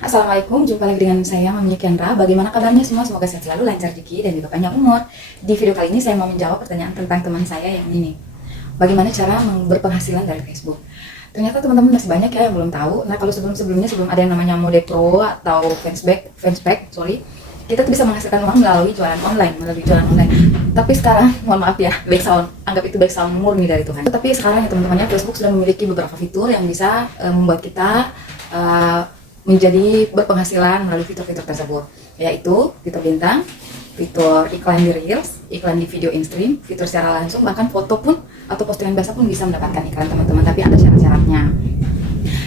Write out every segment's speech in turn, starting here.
Assalamualaikum, jumpa lagi dengan saya Mami Kendra. Bagaimana kabarnya semua? Semoga sehat selalu, lancar rezeki dan juga panjang umur. Di video kali ini saya mau menjawab pertanyaan tentang teman saya yang ini. Bagaimana cara berpenghasilan dari Facebook? Ternyata teman-teman masih banyak ya yang belum tahu. Nah, kalau sebelum ada yang namanya mode pro atau fansback, kita tuh bisa menghasilkan uang melalui jualan online. Tapi sekarang, mohon maaf ya, background, anggap itu background murni dari Tuhan. Tapi sekarang ya teman-temannya, Facebook sudah memiliki beberapa fitur yang bisa membuat kita menjadi berpenghasilan melalui fitur-fitur tersebut, yaitu fitur bintang, fitur iklan di Reels, iklan di video in-stream, fitur secara langsung, bahkan foto pun atau postingan biasa pun bisa mendapatkan iklan teman-teman, tapi ada syarat-syaratnya.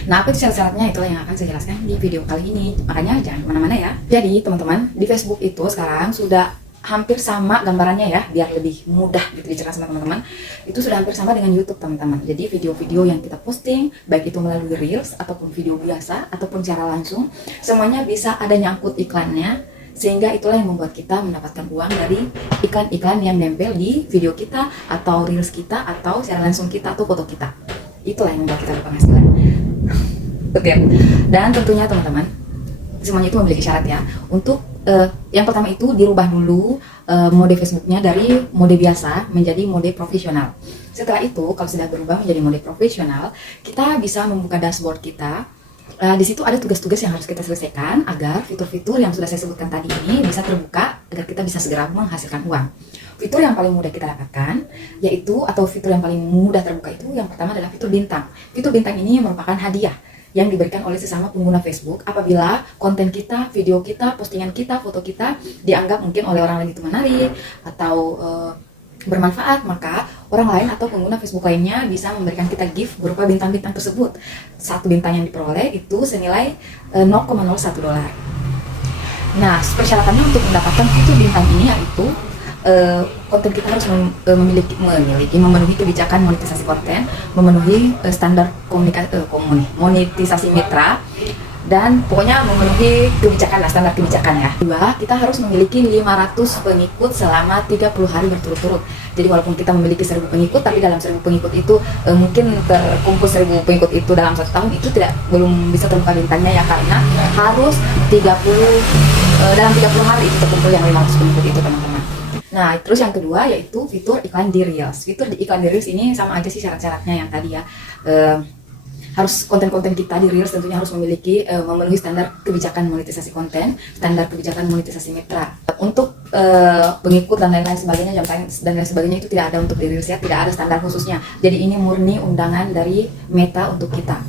Nah, apa itu syarat-syaratnya? Itulah yang akan saya jelaskan di video kali ini, makanya jangan kemana-mana ya. Jadi teman-teman, di Facebook itu sekarang sudah hampir sama gambarannya ya, biar lebih mudah gitu dicerna sama teman-teman. Itu sudah hampir sama dengan YouTube teman-teman. Jadi video-video yang kita posting, baik itu melalui Reels ataupun video biasa ataupun secara langsung, semuanya bisa ada nyangkut iklannya, sehingga itulah yang membuat kita mendapatkan uang dari iklan-iklan yang nempel di video kita atau Reels kita atau secara langsung kita atau foto kita. Itulah yang membuat kita berpenghasilan. Oke. Dan tentunya teman-teman, semuanya itu memiliki syarat ya. Untuk yang pertama itu dirubah dulu mode Facebooknya dari mode biasa menjadi mode profesional. Setelah itu, kalau sudah berubah menjadi mode profesional, kita bisa membuka dashboard kita. Di situ ada tugas-tugas yang harus kita selesaikan agar fitur-fitur yang sudah saya sebutkan tadi ini bisa terbuka agar kita bisa segera menghasilkan uang. Fitur yang paling mudah kita dapatkan yaitu, atau fitur yang paling mudah terbuka itu, yang pertama adalah fitur bintang. Fitur bintang ini merupakan hadiah yang diberikan oleh sesama pengguna Facebook apabila konten kita, video kita, postingan kita, foto kita dianggap mungkin oleh orang lain itu menarik atau bermanfaat, maka orang lain atau pengguna Facebook lainnya bisa memberikan kita gift berupa bintang-bintang tersebut. Satu bintang yang diperoleh itu senilai $0,01. Nah, persyaratannya untuk mendapatkan fitur bintang ini yaitu konten kita harus memenuhi kebijakan monetisasi konten, memenuhi standar monetisasi mitra, dan pokoknya memenuhi kebijakan standar kebijakan ya. Kedua, kita harus memiliki 500 pengikut selama 30 hari berturut-turut. Jadi walaupun kita memiliki 1000 pengikut, tapi dalam 1000 pengikut itu mungkin terkumpul 1000 pengikut itu dalam 1 tahun, itu belum bisa terbuka bintangnya ya, karena harus dalam 30 hari itu terkumpul yang 500 pengikut itu teman-teman. Nah, terus yang kedua yaitu fitur iklan di Reels. Fitur di iklan di Reels ini sama aja sih syarat-syaratnya yang tadi ya. Harus konten-konten kita di Reels tentunya harus memenuhi standar kebijakan monetisasi konten, standar kebijakan monetisasi mitra. Untuk pengikut dan lain-lain sebagainya, jam tayang dan lain sebagainya itu tidak ada untuk di Reels ya, tidak ada standar khususnya. Jadi ini murni undangan dari Meta untuk kita.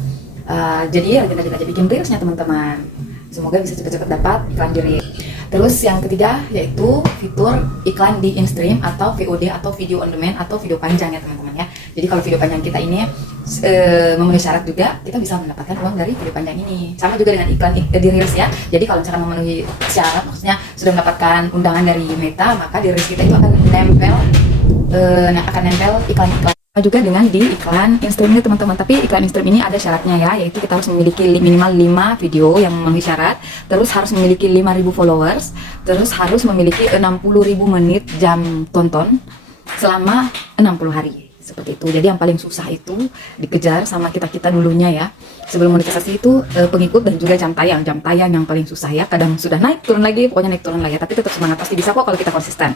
Jadi kita aja bikin Reelsnya teman-teman. Semoga bisa cepat-cepat dapat iklan di Reels. Terus yang ketiga yaitu fitur iklan di in-stream atau VOD atau video on demand atau video panjang ya teman-teman ya. Jadi kalau video panjang kita ini memenuhi syarat juga, kita bisa mendapatkan uang dari video panjang ini. Sama juga dengan iklan di Reels ya. Jadi kalau misalkan memenuhi syarat, maksudnya sudah mendapatkan undangan dari Meta, maka di Reels kita itu akan nempel iklan-iklan. Juga dengan di iklan in-stream ini teman-teman, tapi iklan in-stream ini ada syaratnya ya, yaitu kita harus memiliki minimal 5 video yang memenuhi syarat, terus harus memiliki 5.000 followers, terus harus memiliki 60.000 menit jam tonton selama 60 hari. Seperti itu. Jadi yang paling susah itu dikejar sama kita dulunya ya. Sebelum monetisasi itu pengikut dan juga jam tayang yang paling susah ya. Kadang sudah naik turun lagi, pokoknya naik turun lagi, tapi tetap semangat, pasti bisa kok kalau kita konsisten.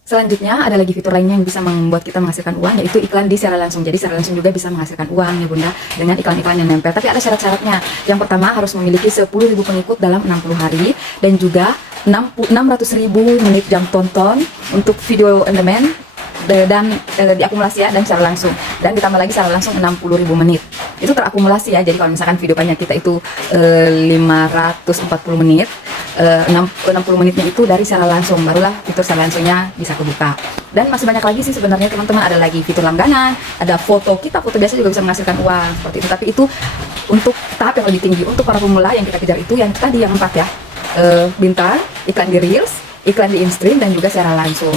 Selanjutnya ada lagi fitur lainnya yang bisa membuat kita menghasilkan uang, yaitu iklan di secara langsung. Jadi secara langsung juga bisa menghasilkan uang ya bunda, dengan iklan-iklan yang nempel. Tapi ada syarat-syaratnya. Yang pertama harus memiliki 10.000 pengikut dalam 60 hari dan juga 600.000 menit jam tonton untuk video on demand dan diakumulasi ya, dan secara langsung, dan ditambah lagi secara langsung 60.000 menit itu terakumulasi ya. Jadi kalau misalkan video panjang kita itu 540 menit, 60 menitnya itu dari secara langsung, barulah fitur secara langsungnya bisa kebuka. Dan masih banyak lagi sih sebenarnya teman-teman, ada lagi fitur langganan, ada foto biasa juga bisa menghasilkan uang seperti itu. Tapi itu untuk tahap yang lebih tinggi. Untuk para pemula yang kita kejar itu yang tadi yang 4 ya, bintang, iklan di Reels, iklan di in-stream, dan juga secara langsung.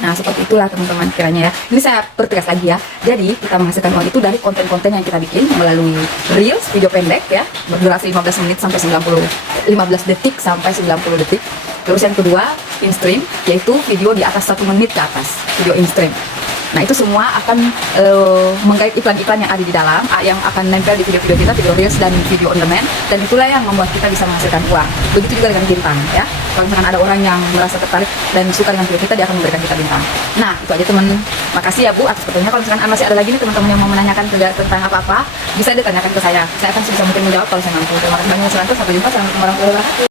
Nah, seperti itulah teman-teman kiranya ya. Ini saya pertegas lagi ya. Jadi, kita menghasilkan uang itu dari konten-konten yang kita bikin melalui Reels, video pendek ya, berdurasi 15 menit sampai 15 detik sampai 90 detik. Terus yang kedua, in-stream, yaitu video di atas 1 menit ke atas, video in-stream. Nah, itu semua akan menggait iklan-iklan yang ada di dalam, yang akan nempel di video-video kita, video reels dan video on demand, dan itulah yang membuat kita bisa menghasilkan uang. Begitu juga dengan bintang, ya. Kalau misalkan ada orang yang merasa tertarik dan suka dengan video kita, dia akan memberikan kita bintang. Nah, itu aja teman. Makasih ya Bu atas pertanyaannya. Kalau misalkan masih ada lagi nih teman-teman yang mau menanyakan tentang apa-apa, bisa ditanyakan ke saya. Saya akan sebisa mungkin menjawab kalau saya mampu. Terima kasih banyak. Sampai jumpa. Assalamualaikum warahmatullahi wabarakatuh.